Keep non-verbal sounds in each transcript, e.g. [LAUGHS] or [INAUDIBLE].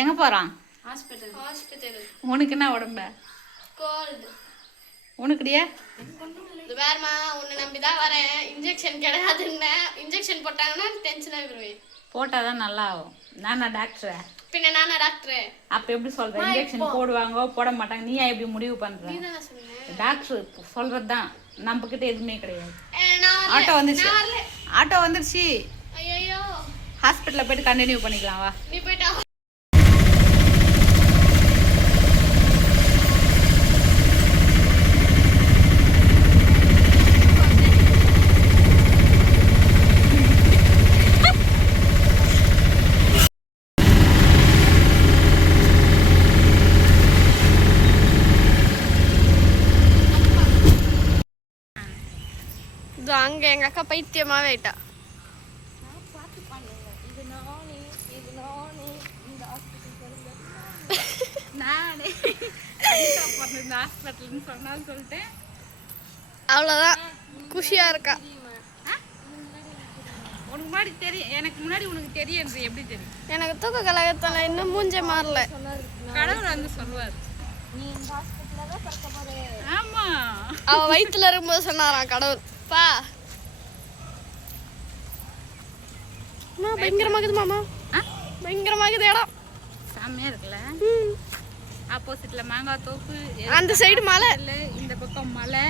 எங்க போறான்? Hospital hospital உனக்கு என்ன உடம்ப? கோல்டு உனக்குடியா? இது வேறமா உன்னை நம்பி தான் வரேன். இன்ஜெக்ஷன் கிடையாதுன்னு. இன்ஜெக்ஷன் போட்டாங்கன்னா டென்ஷன் ஆகிடுவேன் போட்டாதான் நல்லா ஆகும் நானா டாக்டர்? பின்ன நானா டாக்டர்? அப்ப எப்படி சொல்ற? இன்ஜெக்ஷன் போடுவாங்க போட மாட்டாங்க. நீ ஏன் இப்படி முடிவு பண்ற? நீ தானே சொன்னேன் டாக்டர் சொல்றதுதான். நம்ம கிட்ட எதுவுமே கிடையாது. ஆட்டோ வந்துருச்சு. ஆட்டோ வந்துருச்சு. ஹாஸ்பிட்டல்ல போயிட்டு கண்டினியூ பண்ணிக்கலாம் வா. நீ போயிட்டா இது அங்க எங்க அக்கா பைத்தியமாவே ஆயிட்டா. நானே. ஹாஸ்பிட்டல்னு சொன்னாலும் சொல்லிட்டேன் அவ்வளோதான் குஷியா இருக்கா? உனக்கு முன்னாடி தெரியும் எனக்கு முன்னாடி உனக்கு தெரியும் எப்படி தெரியும்? எனக்கு தூக்க கலகத்தில் இன்னும் மூஞ்சே மாறல. கடவுள் வந்து சொல்லுவார். ஆமா. அவ வயித்துல இருக்கும்போது சொன்னாராம் கடவுள். பா. அம்மா, பயங்கரமாகுது மாமா. ஆ? பயங்கரமாகுது இடம். செம்மையா இருக்குல்ல. ஆப்போசிட்ல மாங்காய் தோப்பு அந்த சைடு மலை. இல்ல, இந்த பக்கம் மலை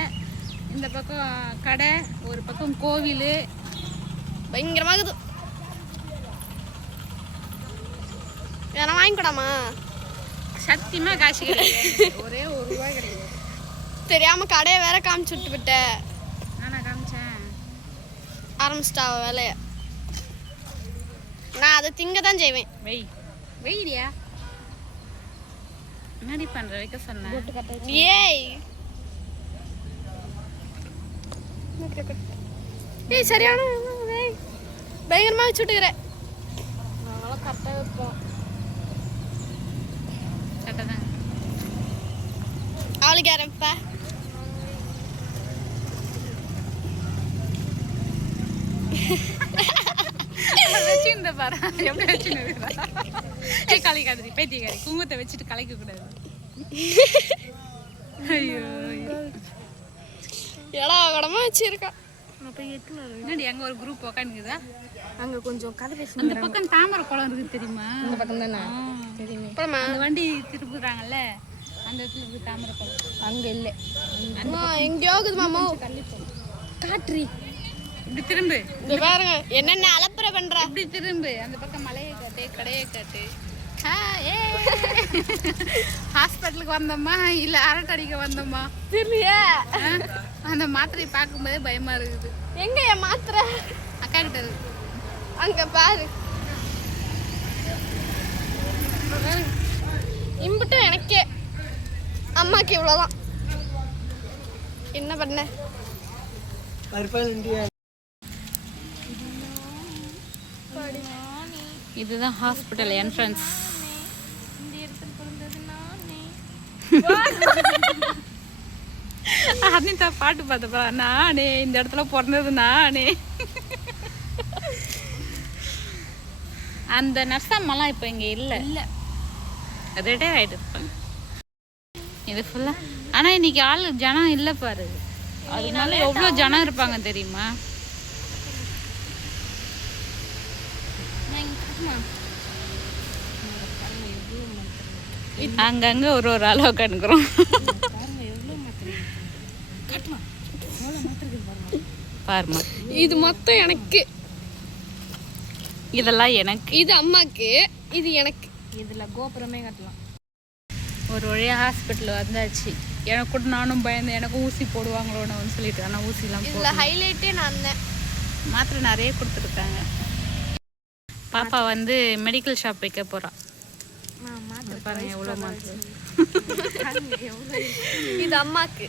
இந்த பக்கம் கடை ஒரு பக்கம் கோவில். பயங்கரமாகுது வேணா வாங்கிக்கூடாமா? சத்தியமா காசு கிடையாது. ஒரே ஒரு ரூபாய் கிடையாது. தெரியாம கடையை வேற காமிச்சு விட்டு விட்ட. நானா காமிச்சேன். ஆரம்பிச்சிட்டா வேலைய. நான் அதை திங்க தான் செய்வேன். வெய். வெயிடியா என்னடி பண்ற வைக்க சொன்ன ஏய். ஏய் சரியான ஏய், பயங்கரமா வச்சுட்டுக்கிற நாங்களாம் கரெக்டாக வைப்போம். கரெக்டாக அவளுக்கு யாரப்ப வச்சு இந்த பாரு. எப்படி வச்சுன்னு ஏ கலைக்காதிரி பேத்திக்காரி குங்குமத்தை வச்சுட்டு கலைக்க கூடாது. ஐயோ. எடா கடமா வச்சிருக்கா. என்னடி அங்க ஒரு குரூப் உக்காந்துக்குதா? அங்க கொஞ்சம் கதை பேச அந்த பக்கம் தாமரை குளம் இருக்கு தெரியுமா? இந்த பக்கம் தானே. தெரியுமே. அந்த வண்டி திருப்புறாங்கல்ல அந்த இடத்துல இருக்கு தாமரை குளம். அங்க இல்ல. அம்மா, எங்கேயோ இருக்குது மாமா. காட்ரி. இப்படி திரும்பு. இந்த பாருங்க என்னென்ன அலப்பற பண்ற? இப்படி திரும்பு? அந்த பக்கம் மலையை காட்டு கடையை காட்டு. ஹாஸ்பிட்டலுக்கு வந்தோமா? இல்ல அரட்டை அடிக்க வந்தோமா? தெரியலையே? அந்த மாத்திரையை பார்க்கும்போதே பயமா இருக்குது. எங்க என் மாத்திர? அக்கா கிட்ட இருக்கு. அங்க பாரு. இம்புட்டும் எனக்கே. அம்மாக்கு இவ்வளோதான் என்ன பண்ண? இதுதான் ஹாஸ்பிட்டல் என்ட்ரன்ஸ் [LAUGHS] அனிதா பாட்டு பார்த்தப்பா நானே இந்த இடத்துல பிறந்தது நானே. அந்த நர்சம்மெல்லாம் இப்போ இங்கே இல்லை. இல்லை. ரிட்டையர் ஆகிட்டு இருப்பாங்க. இது ஃபுல்லாக ஆனால் இன்னைக்கு ஆள் ஜனம் இல்லை பாரு. அதனால எவ்வளோ ஜனம் இருப்பாங்க தெரியுமா? அங்கங்க ஒரு ஒரு ஆள் உட்காந்துக்கிறோம். பாருமா இது மொத்தம் எனக்கு. இதெல்லாம் எனக்கு. இது அம்மாக்கு. இது எனக்கு. இதுல கோபுரமே கட்டலாம். ஒரு வழியாக ஹாஸ்பிட்டல் வந்தாச்சு. எனக்கு கூட நானும் பயந்தேன். எனக்கும் ஊசி போடுவாங்களோன்னு சொல்லிட்டு. ஆனால் ஊசிலாம் இதுல ஹைலைட்டே நான் தான். மாத்திரை நிறைய கொடுத்துருக்காங்க. பாப்பா வந்து மெடிக்கல் ஷாப் வைக்க போறா. இது பாருங்க எவ்வளோ மாத்திரை [LAUGHS] இது அம்மாக்கு.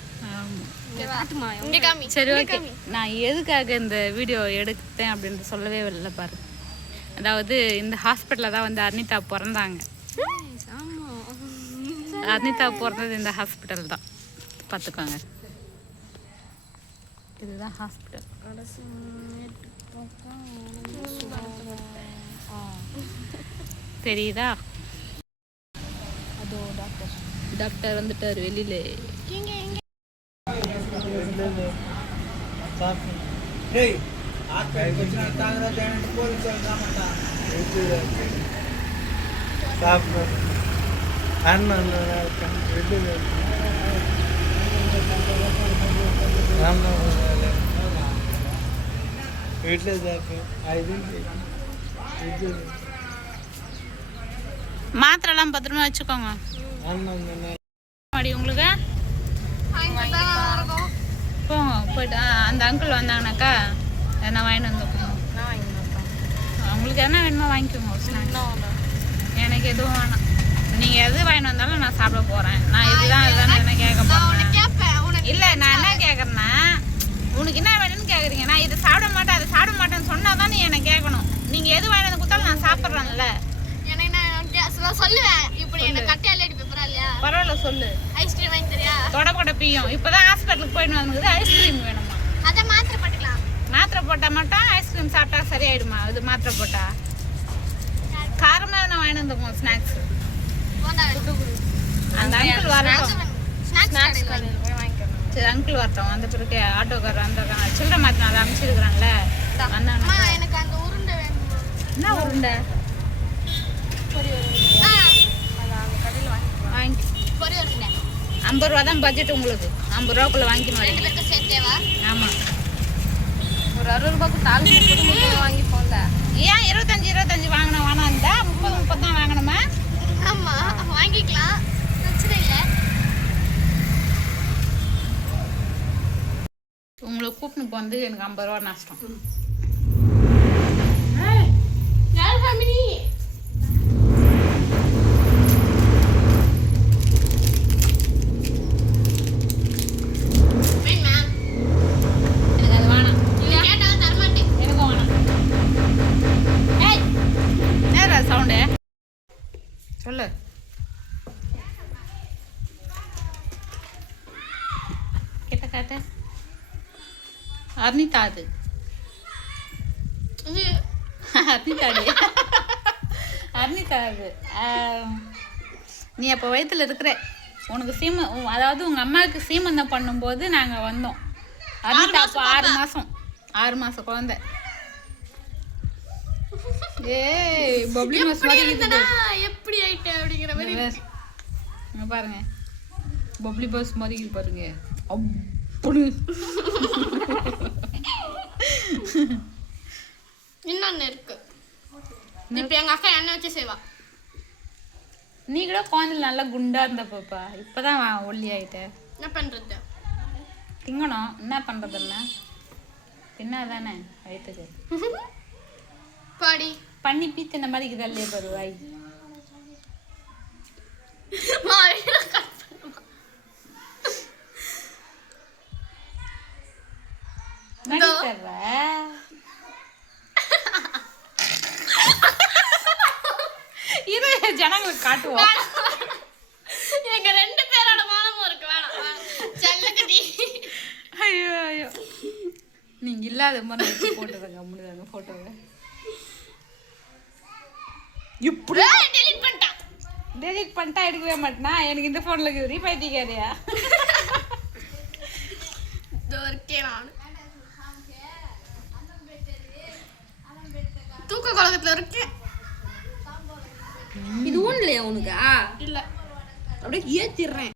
சரி ஓகே நான் எதுக்காக இந்த வீடியோ எடுத்தேன் அப்படின்ட்டு சொல்லவே இல்லை பாரு. அதாவது இந்த ஹாஸ்பிட்டலில் தான் வந்து அர்னிதா பிறந்தாங்க. ஆமா. [LAUGHS] அர்னிதா பிறந்தது இந்த ஹாஸ்பிட்டல் தான். பார்த்துக்கோங்க. இதுதான் ஹாஸ்பிட்டல் தெரியுதா? அதோ டாக்டர் டாக்டர் வந்துட்டார் வெளியில. வீட்டில் சாப்பிட்டு மாத்திரைலாம் பத்திரமா வச்சுக்கோங்க. உங்களுக்கு? போங்க போயிட்டு அந்த அங்கிள் வந்தாங்கனாக்கா எதனா வாங்கிட்டு வந்து உங்களுக்கு எதனா வேணுமோ வாங்கிக்கோங்க எனக்கு எதுவும் வேணாம். நீங்கள் எது வாங்கிட்டு வந்தாலும் நான் சாப்பிட போகிறேன் நான் இதுதான் இதுதான் என்ன கேட்க போகிறேன் இல்லை நான் என்ன கேட்குறேன்னா உனக்கு என்ன வேணும்னு கேட்குறீங்க. நான் இதை சாப்பிட மாட்டேன் அதை சாப்பிட மாட்டேன்னு சொன்னால் தானே என்னை கேட்கணும். இல்லையா? பரவாயில்ல சொல்லு. ஐஸ்கிரீம் வாங்கி தரியா? பீயும். இப்போ தான் ஹாஸ்பிட்டலுக்கு போயிட்டு வந்துக்குது ஐஸ்கிரீம் வேணுமா? அதை மாத்திரை போட்டுக்கலாம். மாத்திரை போட்டால் மட்டும் ஐஸ்கிரீம் சாப்பிட்டா சரியாயிடுமா? இது மாத்திரை போட்டா? காரமாக நான் வாங்கிட்டு வந்துருக்கோம் ஸ்நாக்ஸ் அந்த அங்கிள் வரட்டும். சரி அங்கிள் வரட்டும். வந்த பிறகு ஆட்டோக்கார் வந்திருக்காங்க சில்லறை மாத்திரம் அதை வந்தாங்க பொரி உருண்டை. ஐம்பது ரூபா தான் பட்ஜெட் உங்களுக்கு. ஐம்பது ரூபாக்குள்ள வாங்கிக்கணும் ரெண்டு பேருக்கும் சேர்த்தேவா? ஆமாம் ஒரு அறுபது ரூபாய்க்கு நாலு முப்பது முப்பது வாங்கிப்போம்ல. ஏன் இருபத்தஞ்சி இருபத்தஞ்சி வாங்கினா வேணாம் இருந்தா முப்பது முப்பது தான் வாங்கணுமா ஆமா. வாங்கிக்கலாம். பிரச்சனை இல்லை. உங்களை கூப்பிட்டு போந்து எனக்கு ஐம்பது ரூபா நஷ்டம். ஏய் நேரா சவுண்டு சொல்லு. கிட்ட காட்டு. அர்னிதா அது. இது அர்னிதா அது. நீ அப்போ வயித்துல இருக்கிற உனக்கு சீம அதாவது உங்க அம்மாவுக்கு சீமந்தம் பண்ணும்போது நாங்க வந்தோம். அர்னிதா அப்போ ஆறு மாசம் ஆறு மாசம் குழந்தை. ஏய் பப்ளி மாஸ் மாதிரி இருக்குது. எப்படி ஆயிட்டேன் அப்படிங்கிற மாதிரி இங்க பாருங்க. பப்ளி பஸ் மாதிரி பாருங்க. அப்படி இன்னொன்னு இருக்கு. இப்போ எங்க அக்கா எண்ணெய் வச்சு செய்வா. நீ கூட குழந்தைல நல்லா குண்டா இருந்த பாப்பா. இப்பதான் வா- ஒல்லி ஆயிட்ட. என்ன பண்றது? திங்கணும். என்ன பண்றதில்ல தின்னாதானே? வயிற்றுக்கு பாடி. பண்ணி பீத்து இந்த மாதிரி இருக்குதா இல்லையா பாரு வாய். மா, வீடியோ cut பண்ணுமா. நடி தர்ற இது ஜனங்களுக்கு காட்டுவோம். எங்க ரெண்டு பேரோட மானமும் இருக்கு வேணாம் ஐயோ ஐயோ. நீங்க இல்லாத மாதிரி போட்டுருங்க முடியாத போட்டோவை இப்படி டெலிட் பண்ணிட்டான் டெலிட் பண்ணிட்டா எடுக்கவே மாட்டேனா? எனக்கு இந்த ஃபோனில் இருக்குது ரீபைத்திக்காரியா இதோ இருக்கேன் நான். தூக்க கழகத்துல இருக்கேன். இது ஒன்றும் இல்லையா உனக்கு இல்ல. அப்படியே ஏற்றிடுறேன்